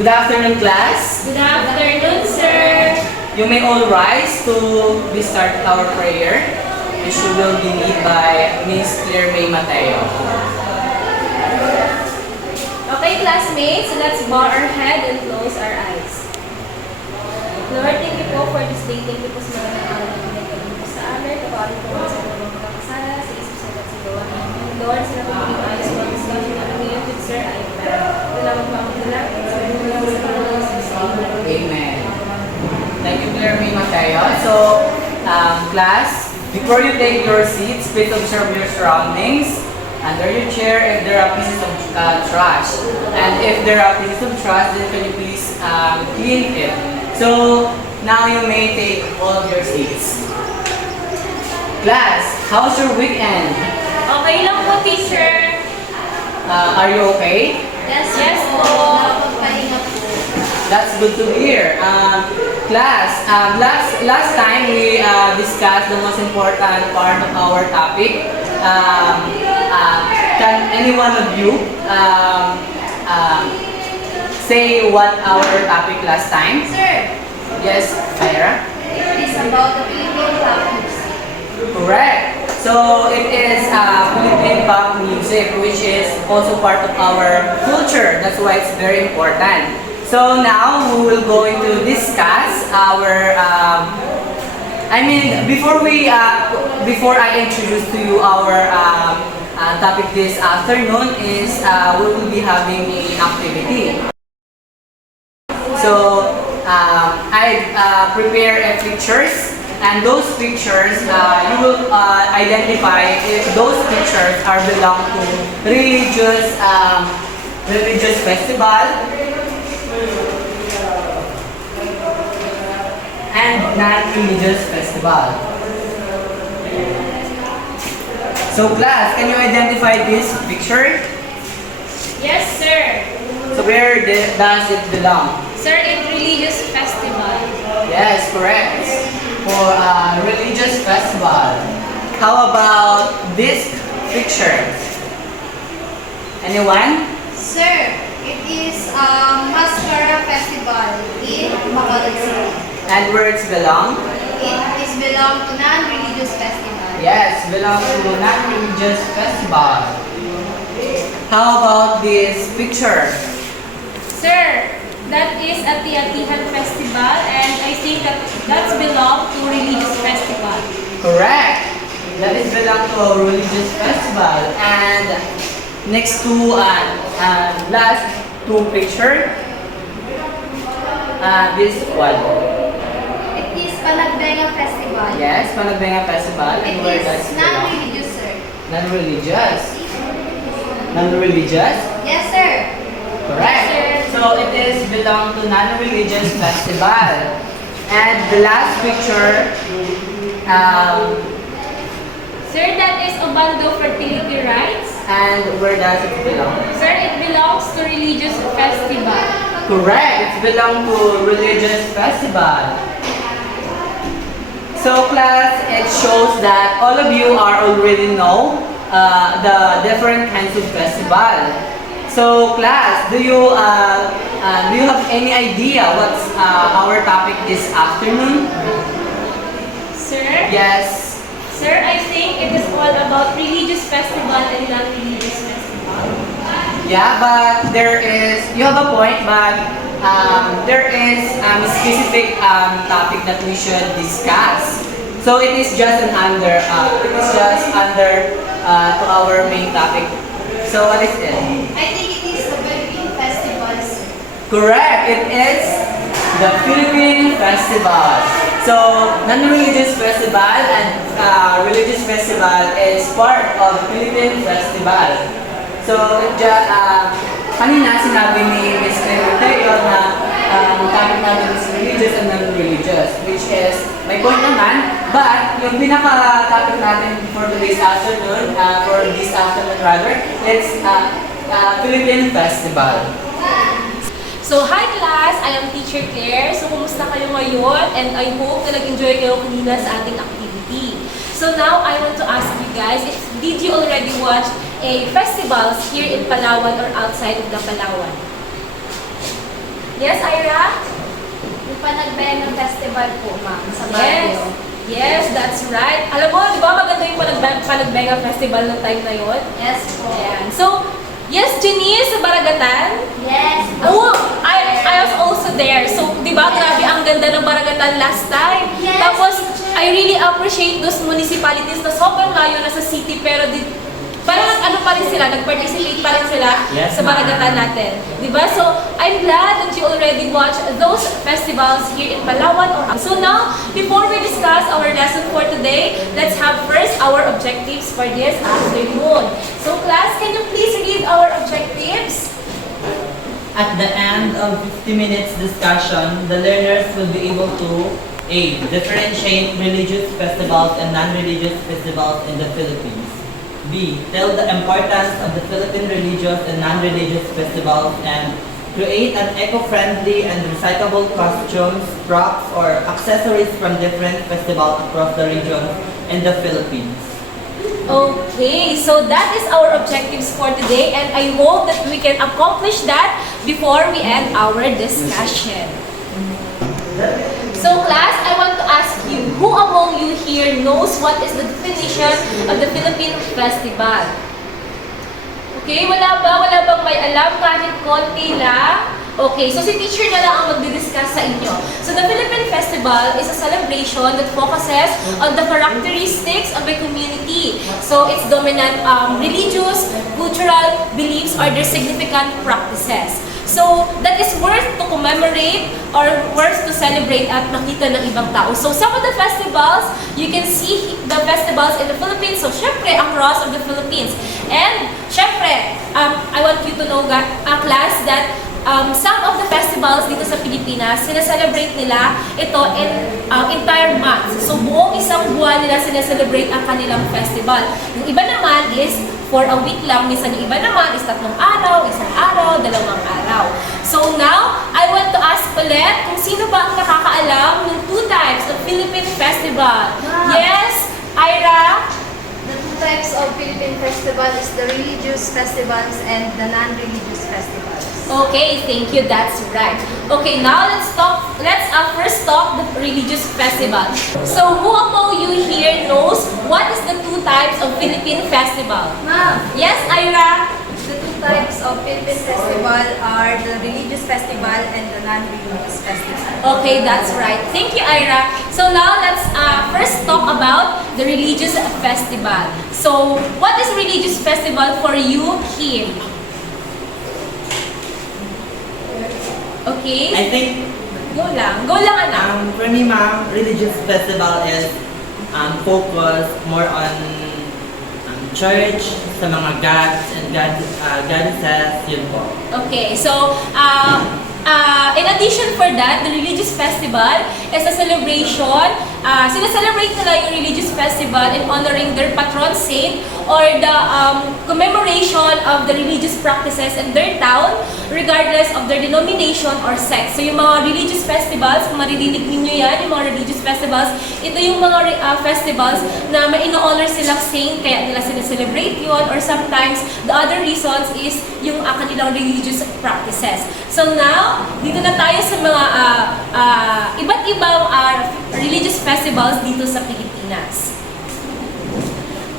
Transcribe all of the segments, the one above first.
Good afternoon, class. Good afternoon, sir. You may all rise to be start our prayer, which will be led by Miss Claire May Mateo. Okay, classmates, let's bow our head and close our eyes. Lord, thank you po for this day. Thank you po sa mga araw na pinagkaroon po sa amin. Kapalit po sa mga pagkakasala, sa isip sa at sa gawa. Lord, sa napagiging ayos po ang discussion na ngayon with Sir Ivan. Salamat po ang dalangin sa Amen. Thank you, Claire May Mateo. So, class, before you take your seats, please observe your surroundings. Under your chair, if there are pieces of trash. And if there are pieces of trash, then can you please clean it. So, now you may take all of your seats. Class, how's your weekend? Okay lang po, teacher. Are you okay? Yes po. That's good to hear. Class, last time we discussed the most important part of our topic. Can any one of you say what our topic last time? Sir, Yes, Kyra? it is about the Philippine pop music. Correct. So it is Philippine pop music, which is also part of our culture. That's why it's very important. So now we will going to discuss our. Before I introduce to you our topic this afternoon is we will be having an activity. So I prepare pictures, and those pictures you will identify if those pictures are belong to religious festival and non-religious festival. So class, can you identify this picture? Yes, sir. So where does it belong? Sir, in religious festival. Yes, correct. For a religious festival. How about this picture? Anyone? Sir, it is Mascara Festival in Bacolod City. And where it belong? It is belong to non-religious festival. Yes, belong to non-religious festival. How about this picture? Sir, that is a Ati-Atihan festival, and I think that's belong to religious festival. Correct. That is belong to a religious festival. And next to last two picture, this one. It is Panagbenga Festival. Yes, Panagbenga Festival. It And where is does it belong? non-religious, sir. Non-religious. Non-religious? Yes, sir. Correct. So it is belong to non-religious festival. And the last picture, Sir, that is Obando Fertility Rites. and where does it belong? Sir, it belongs to religious festival. Correct. It belong to religious festival. So class, it shows that all of you are already know the different kinds of festival. So class, do you have any idea what's our topic this afternoon? Sir? Yes. Sir, I think it is all about religious festival and non-religious festival. Yeah, but you have a point, but there is a specific topic that we should discuss. So it is just under to our main topic. So what is it? I think it is the Philippine Festival, sir. Correct. It is the Philippine Festival. So non-religious festival and religious festival is part of Philippine Festival. So kanina sinabi ni Ms. Claire Mateo na topic natin is religious and non-religious, which is may point naman, but yung pinaka-topic natin for today's afternoon, it's Philippine Festival. So, hi class! I am Teacher Claire. So, kumusta kayo ngayon? And I hope na nag-enjoy kayo kanina sa ating activity. So, now I want to ask you guys, did you already watch a festivals here in Palawan or outside of the Palawan? Yes, Ira? Yung Panagbenga Festival po, ma'am, sa Yes. Baguio. Yes, that's right. Alam mo, di ba maganda yung Panagbenga Festival ng time na yun? Yes po. Ayan. So, yes, Jenny, sa Baragatan. Yes. Oh, I was also there. So, di ba, grabe ang ganda ng Baragatan last time. Yes, Tapos, teacher. I really appreciate those municipalities na sobrang layo na sa city, pero parang ano pa rin sila, nag-participate pa rin sila Yes, sa Baragatan ma'am. natin. Di ba? So, I'm glad that you already watched those festivals here in Palawan. So now, before we discuss our lesson for today, let's have first our objectives for this afternoon. So, class, can you please read our objectives? At the end of 50 minutes discussion, the learners will be able to A. Differentiate religious festivals and non-religious festivals in the Philippines. B. Tell the importance of the Philippine religious and non-religious festivals and create an eco-friendly and recyclable costumes, props, or accessories from different festivals across the region in the Philippines. Okay, so that is our objectives for today, and I hope that we can accomplish that before we end our discussion. So class, I want to ask you, who among you here knows what is the definition of the Philippine Festival? Okay, wala ba? Wala bang may alam kahit konti lang? Okay, so si teacher na lang ang magdi-discuss sa inyo. So the Philippine Festival is a celebration that focuses on the characteristics of a community. So its dominant religious, cultural beliefs or their significant practices. So that is worth to commemorate or worth to celebrate at makita ng ibang tao. So some of the festivals, you can see the festivals in the Philippines. So syempre, across of the Philippines. And syempre, I want you to know, class, that some of the festivals dito sa Pilipinas, sinaselebrate nila ito in entire month. So buong isang buwan nila sinaselebrate ang kanilang festival. Yung iba naman is for a week lang, minsan yung iba naman is 3 araw, 1 araw, 2 araw. So now, I want to ask ulit kung sino ba ang nakakaalam ng 2 types of Philippine festival. Wow. Yes, Ira? The 2 types of Philippine festival is the religious festivals and the non-religious festivals. Okay, thank you. That's right. Okay, now let's first talk the religious festival. So, who among you here knows what is the 2 types of Philippine festival? Ma'am, Yes, Ira? the 2 types of Philippine festival are the religious festival and the non-religious festival. Okay, that's right. Thank you, Ira. So now let's first talk about the religious festival. So, what is religious festival for you here? Okay? I think Go lang. Go lang, anak. for me, ma'am, religious festival is focused more on church, sa mga gods and goddesses, yun po. Okay, so in addition for that, the religious festival is a celebration. Sinaselebrate nila yung religious festival in honoring their patron saint or the commemoration of the religious practices in their town regardless of their denomination or sect. So yung mga religious festivals, kung maririnig ninyo yan, yung mga religious festivals, ito yung mga festivals na may ino-honor silang saint, kaya nila sineselebrate yun, or sometimes the other reasons is yung kanilang religious practices. So now, dito na tayo sa mga iba't ibang religious festivals dito sa Pilipinas.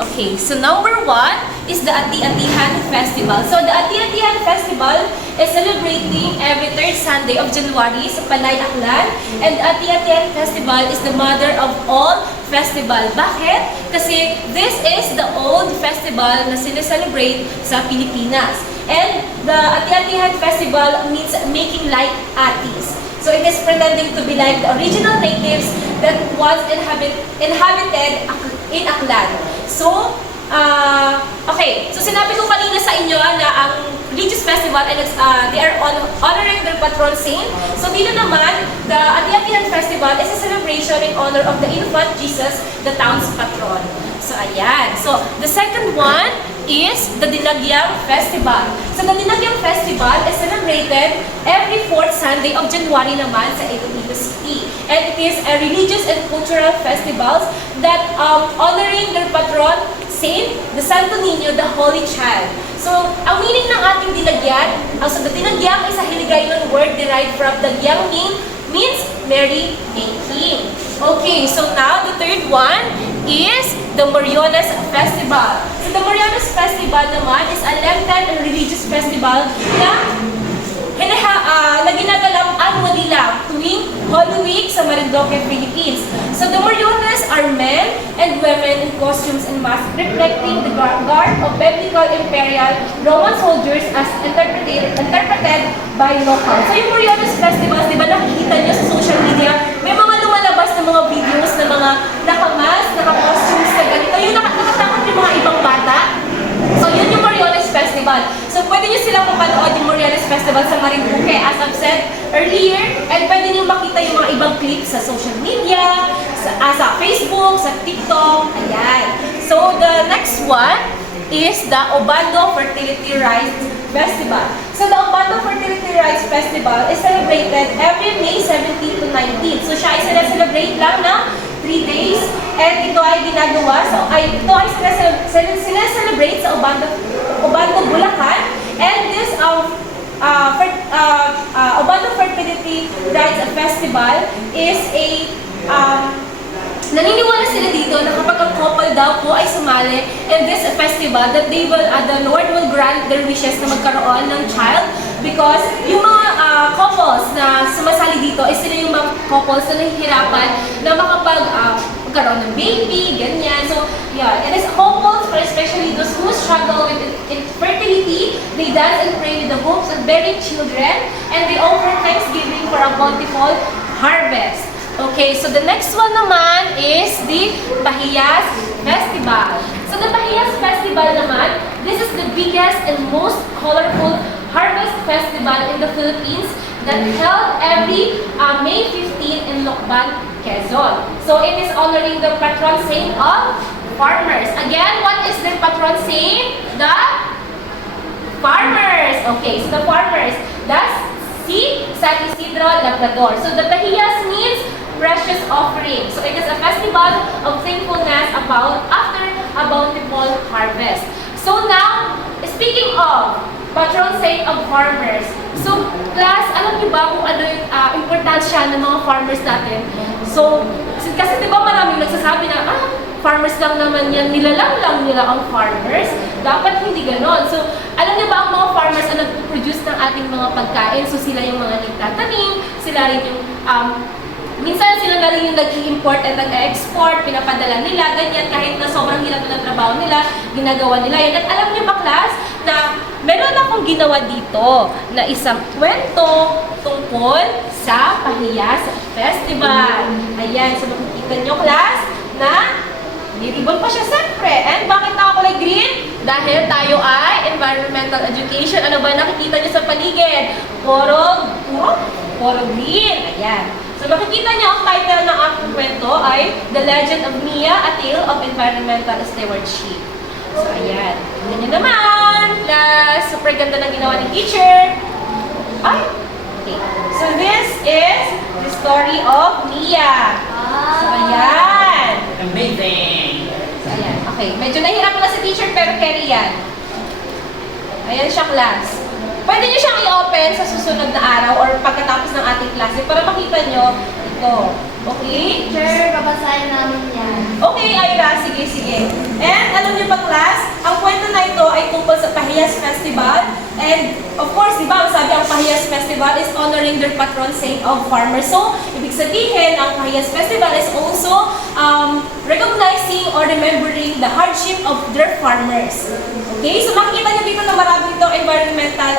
Okay, so number 1 is the Ati-Atihan Festival. So the Ati-Atihan Festival is celebrating every 3rd Sunday of January sa Panay, Aklan. And the Ati-Atihan Festival is the mother of all festival. Bakit? Kasi this is the old festival na sineselebrate sa Pilipinas. And the Ati-Atihan Festival means making like atis. So it is pretending to be like the original natives that was inhabited in Aklan. So, okay. So sinabi ko kanina sa inyo na ang religious festival and they are honoring their patron saint. So dito naman, the Ati-Atihan Festival is a celebration in honor of the infant Jesus, the town's patron. So ayan. So the second one is the Dinagyang Festival. So the Dinagyang Festival is celebrated every 4th Sunday of January naman sa Iloilo City. And it is a religious and cultural festivals that honoring their patron saint, the Santo Niño, the Holy Child. So, ang meaning ng ating dinagyan, so the dinagyang is a Hiligaynon word derived from the Yangming means merry making. Okay, so now the third one is the Moriones Festival. So the Moriones Festival naman is a Lenten and religious festival na ginaganap annually lang tuwing Holy Week sa Marinduque, Philippines. So the Moriones are men and women in costumes and masks reflecting the garb of biblical imperial Roman soldiers as interpreted by locals. So yung Moriones Festivals, di ba nakikita nyo sa social media, may mga lumalabas na mga videos na mga nakamas, naka-costumes na ganito. Yung nakatakot yung mga ibang bata. So, yun yung Moriones Festival. So, pwede nyo silang mapanood yung Moriones Festival sa Marinduque, as I've said earlier. And pwede nyo makita yung mga ibang clips sa social media, sa Facebook, sa TikTok. Ayan. So, the next one is the Obando Fertility Rites Festival. So, the Obando Fertility Rites Festival is celebrated every May 17 to 19. So, siya ay celebrate lang na 3 days, and ito ay ginagawa, ito ay celebrate sa Obando, Bulacan, and this Obando Fertility Rites Festival is a naniniwala sila dito na kapag ang couple daw po ay sumali in this festival, that the Lord will grant their wishes na magkaroon ng child, because yung mga couples na sumasali dito ay sila yung mga couples na nahihirapan na magkaroon ng baby, ganyan. So, yeah, it is couples, especially those who struggle with infertility, they dance and pray with the hopes of bearing children, and they offer thanksgiving for a bountiful harvest. Okay, so the next one naman is the Bahiyas Festival. So the Bahiyas Festival naman, this is the biggest and most colorful harvest festival in the Philippines that held every May 15 in Lokban, Quezon. So it is honoring the patron saint of farmers. Again, what is the patron saint? The farmers. Okay, so the farmers. That's si San Isidro Labrador. So the Bahiyas means precious offering. So it is a festival of thankfulness after a bountiful harvest. So now, speaking of patron saint of farmers, so class, alam niyo ba kung ano yung importansya ng mga farmers natin? So, kasi di ba maraming nagsasabi na, farmers lang naman yan, nilalang lang nila ang farmers. Dapat hindi ganon. So, alam niyo ba ang mga farmers ang nag-produce ng ating mga pagkain? So, sila yung mga nagtatanim, sila rin yung minsan sila na rin yung nag-i-import at nag-export, pinapadala nila, ganyan, kahit na sobrang hirap na trabaho nila, ginagawa nila yan. At alam niyo ba, class, na meron akong ginawa dito na isang kwento tungkol sa Bahiyas Festival. Ayan, so makikita niyo, class, na may ribbon pa siya, siyempre. And bakit nakakulay green? Dahil tayo ay environmental education. Ano ba nakikita niyo sa paligid? Puro green. Ayan. So makikita niyo ang title ng aking kwento ay The Legend of Mia, A Tale of Environmental Stewardship. So ayan. Tignan niyo naman, class. Super ganda ng ginawa ni teacher. Ay! Okay. So this is the story of Mia. So ayan. Amazing! So ayan. Okay. Medyo nahihirapan na si teacher pero carry yan. Ayan siya, class. Pwede nyo siyang i-open sa susunod na araw or pagkatapos ng ating klase para makita nyo ito. Okay? Teacher, babasahin namin yan. Okay, Ira. Sige. And alam nyo ba, class, ang kwento na ito ay tungkol sa Bahiyas Festival. And of course, di ba, sabi ang Bahiyas Festival is honoring their patron saint of farmers. So, ibig sabihin, ang Bahiyas Festival is also recognizing or remembering the hardship of their farmers. Okay, so makikita nyo dito na marami itong environmental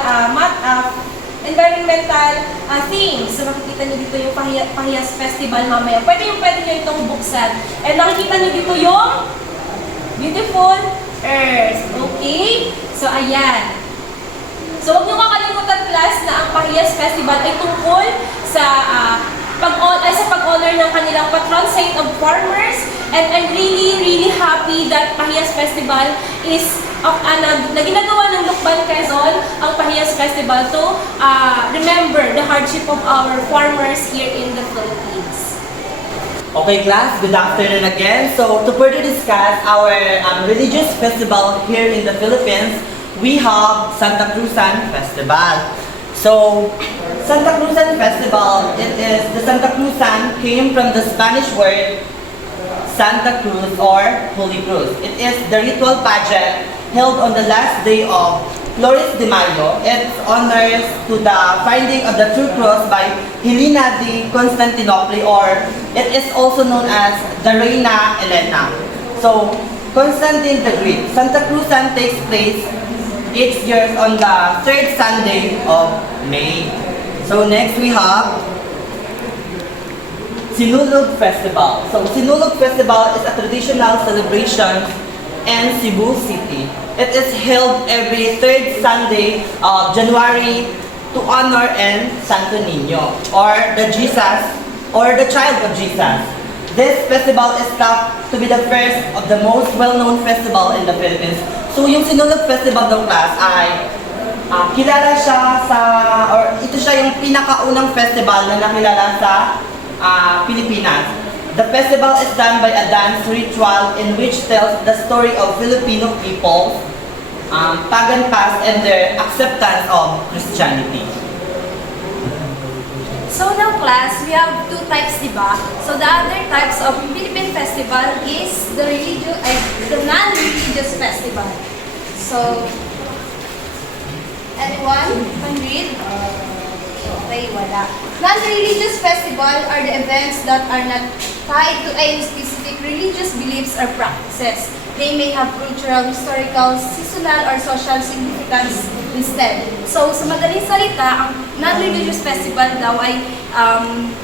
themes. So makikita nyo dito yung Bahiyas Festival mamaya. Pwede nyo itong buksan. And nakikita nyo dito yung beautiful earth. Okay? So ayan. So huwag nyo kakalimutan, class, na ang Bahiyas Festival ay tungkol sa pag-honor ng kanilang patron saint of farmers. And I'm really happy that Bahiyas Festival is na ginagawa ng Lokban, Quezon, ang Bahiyas Festival to remember the hardship of our farmers here in the Philippines. Okay, class, good afternoon again. So, to further discuss our religious festival here in the Philippines, we have Santa Cruzan Festival. So, Santa Cruzan Festival, the Santa Cruzan came from the Spanish word Santa Cruz or Holy Cruz. It is the ritual pageant held on the last day of Flores de Mayo. It honors to the finding of the true cross by Helena de Constantinople, or it is also known as the Reina Elena. So, Constantine the Great. Santa Cruzan takes place each year on the third Sunday of May. So next we have Sinulog Festival. So Sinulog Festival is a traditional celebration in Cebu City. It is held every third Sunday of January to honor and Santo Niño, or the Jesus, or the child of Jesus. This festival is thought to be the first of the most well-known festival in the Philippines. So yung Sinulog Festival daw, class, ay kilala siya sa, or ito siya yung pinakaunang festival na nakilala sa Pilipinas. The festival is done by a dance ritual in which tells the story of Filipino people, pagan past, and their acceptance of Christianity. So now class, we have two types, diba? So the other types of Philippine festival is the non-religious festival. So, anyone can read? Okay, wala. Non-religious festival are the events that are not tied to any specific religious beliefs or practices. They may have cultural, historical, seasonal, or social significance instead. So, sa madaling salita, ang non-religious festival daw ay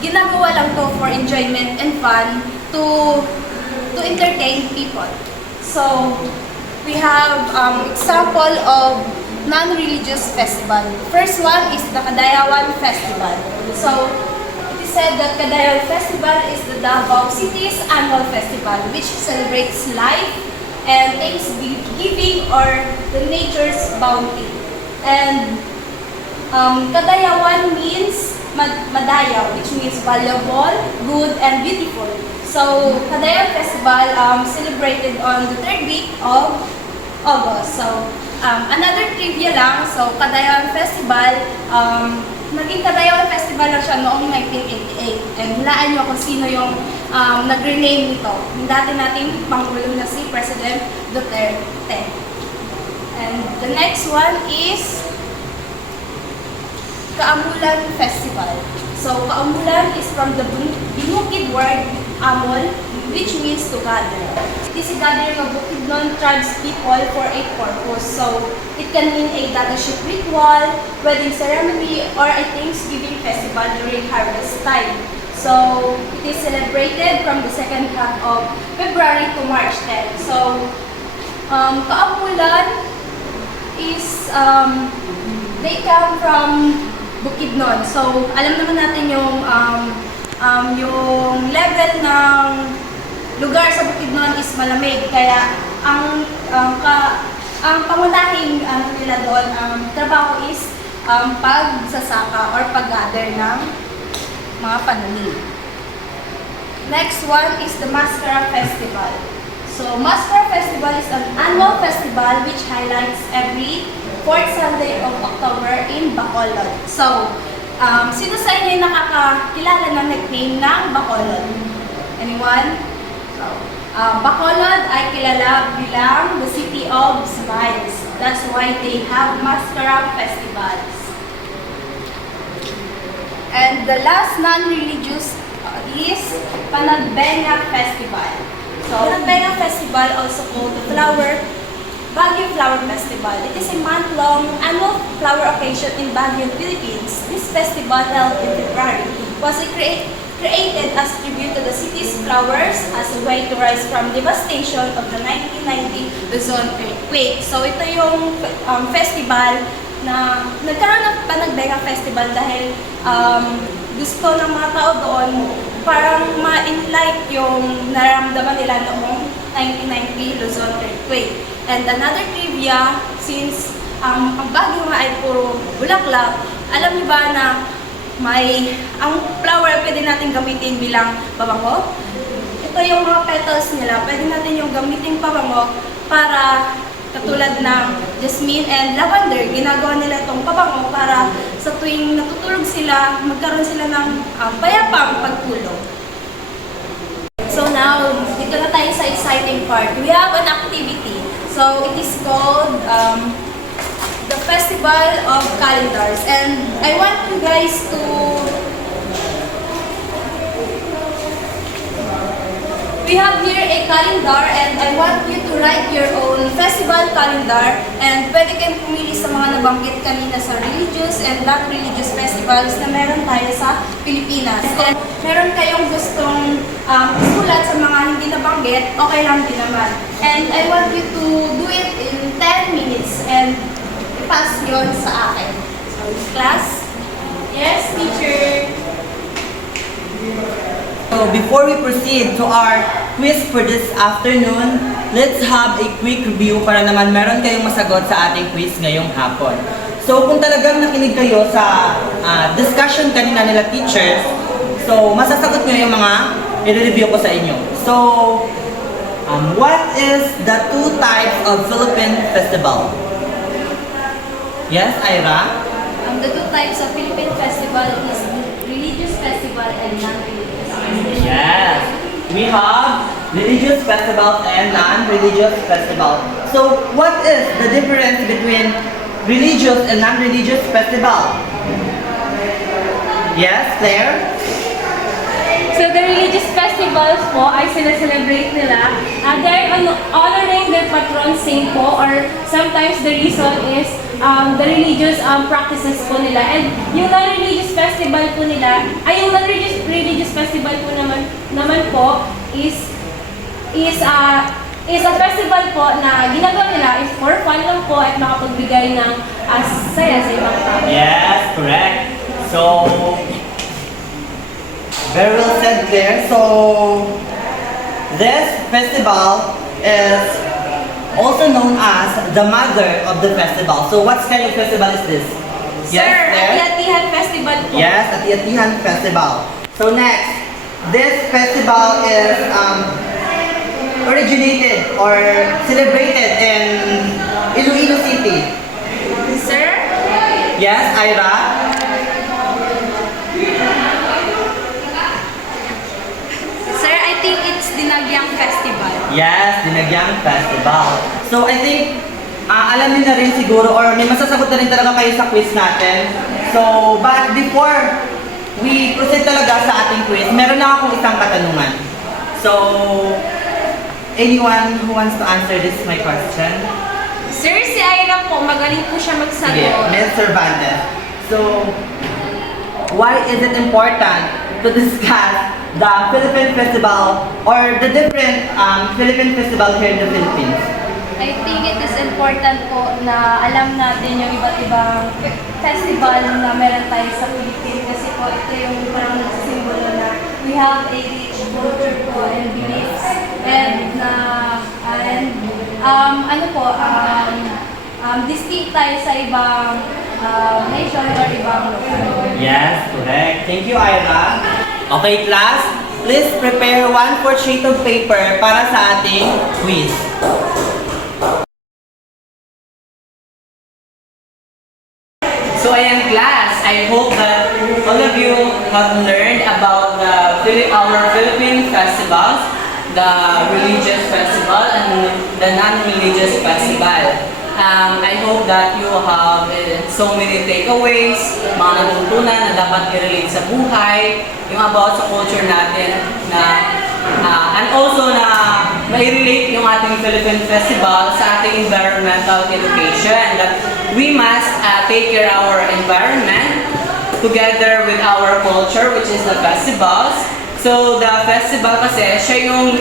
ginagawa lang to for enjoyment and fun to entertain people. So, we have example of non-religious festival. First one is the Kadayawan Festival. So, it is said that Kadayawan Festival is the Davao City's annual festival which celebrates life and thanksgiving or the nature's bounty. And Kadayawan means madayaw, which means valuable, good, and beautiful. So, Kadayawan Festival celebrated on the third week of August. So, another trivia lang, so Kadayawan Festival, naging Kadayawan Festival lang siya noong 1988. And hulaan nyo kung sino yung nag-rename nito. Yung dati nating Pangulo na si President Duterte. And the next one is Kaamulan Festival. So, Kaamulan is from the Binukid word Amol, which means to gather. It is a gathering of Bukidnon tribes people for a purpose. So, it can mean a Dadaship ritual, wedding ceremony, or a Thanksgiving festival during harvest time. So, it is celebrated from the second half of February to March 10. So, Kaamulan is, they come from Bukidnon. So, alam naman natin yung level ng lugar sa Bukidnon is malamig, kaya ang pangunahing nila doon, trabaho is pagsasaka or pag-gather ng mga pananim. Next one is the Mascara Festival. So, Mascara Festival is an annual festival which highlights every fourth Sunday of October in Bacolod. So, sino sa inyo yung nakakakilala ng nickname ng Bacolod? Anyone? Bacolod ay kilala bilang the City of Smiles. That's why they have Mascara Festivals. And the last non-religious is Panagbenga Festival. So, Panagbenga Festival, also called the Baguio Flower Festival. It is a month-long annual flower occasion in Baguio, Philippines. This festival, held in February, was created as tribute to the city's flowers as a way to rise from devastation of the 1990 Luzon earthquake. So ito yung festival na nagkaroon ng Panagbenga Festival dahil gusto ng mga tao doon parang ma-enlight yung nararamdaman nila noong 1990 Luzon earthquake. And another trivia, since ang Baguio nga ay puro bulaklak, alam niyo ba na ang flower pwede natin gamitin bilang pabango? Ito yung mga petals nila, pwede natin yung gamitin pabango para katulad ng jasmine and lavender. Ginagawa nila itong pabango para sa tuwing natutulog sila, magkaroon sila ng payapang pagtulog. So now, dito na tayo sa exciting part. We have an activity. So it is called the Festival of Calendars. And I want you guys to we have here a calendar and I want you to write your own festival calendar and pwede kayong pumili sa mga nabanggit kanina sa religious and non-religious festivals na meron tayo sa Pilipinas. And meron kayong gustong isulat sa mga hindi nabanggit, okay lang din naman. And I want you to do it in 10 minutes and i-pass yun sa akin. So, class? Yes, teacher. So before we proceed to our quiz for this afternoon, let's have a quick review para naman meron kayong masagot sa ating quiz ngayong hapon. So kung talagang nakinig kayo sa discussion kanina nila teachers, so masasagot nyo yung mga i-review ko sa inyo. So, what is the two types of Philippine festival? Yes, Ira? The two types of Philippine festival is religious festival and non-religious. Yes, we have religious festival and non-religious festival. So, what is the difference between religious and non-religious festival? Yes, Claire? So the religious festivals po ay celebrate nila. They're honoring their patron saint po, or sometimes the reason is the religious practices po nila. And yung non-religious festival po nila, ay yung non-religious festival po naman po is a festival po na ginagawa nila is for fun lang po at makapagbigay ng saya sa ibang tao. Yes, correct. So, very well said, Claire. So, this festival is also known as the mother of the festival. So, what kind of festival is this? Sir, Ati-Atihan Festival po. Yes, Ati-Atihan Festival. So next, this festival is originated or celebrated in Iloilo City. Sir? Yes, Ira? Sir, I think it's Dinagyang Festival. Yes, Dinagyang Festival. So I think, alam niyo na rin siguro or may masasagot na rin talaga kayo sa quiz natin. So, but before we proceed talaga sa ating quiz, meron lang akong isang katanungan. So, anyone who wants to answer this my question? Sir, si Ira po, magaling po siya Sige, magsagot. Ms. Cervantes. So, why is it important to discuss the Philippine Festival or the different Philippine Festival here in the Philippines? I think it is important po na alam natin yung iba't ibang festival na meron tayo sa Philippines kasi po ito yung parang nagsisimbolo na we have a rich culture po and beliefs and distinct tayo sa ibang nation or ibang Yes, correct. Thank you, Ira. Okay, class, please prepare 1/4 sheet of paper para sa ating quiz. So ayan class, I hope that all of you have learned about our Philippine festivals, the religious festival and the non-religious festival. I hope that you have so many takeaways, mga natutunan na dapat i-relate sa buhay, yung about sa culture natin and also na mai-relate yung ating Philippine festival sa ating environmental education, that we must take care of our environment together with our culture, which is the festivals. So the festival kasi siya yung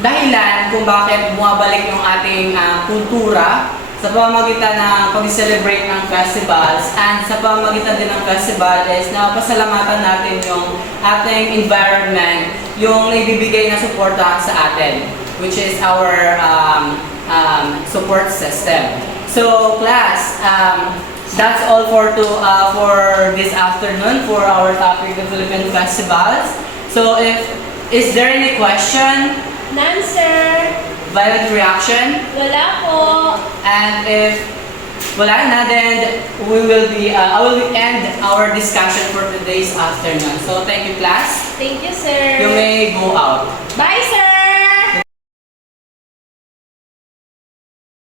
dahilan kung bakit bumabalik yung ating kultura sa pamamagitan ng pag-celebrate ng festivals, and sa pamamagitan din ng festival is napasalamatan natin yung ating environment, yung naibibigay na suporta sa atin, which is our support system. So class, that's all for this afternoon for our topic, the Philippine festivals. So is there any question? None, sir. violent reaction? Wala po. And if wala na, then I will end our discussion for today's afternoon. So thank you, class. Thank you, sir. You may go out. Bye,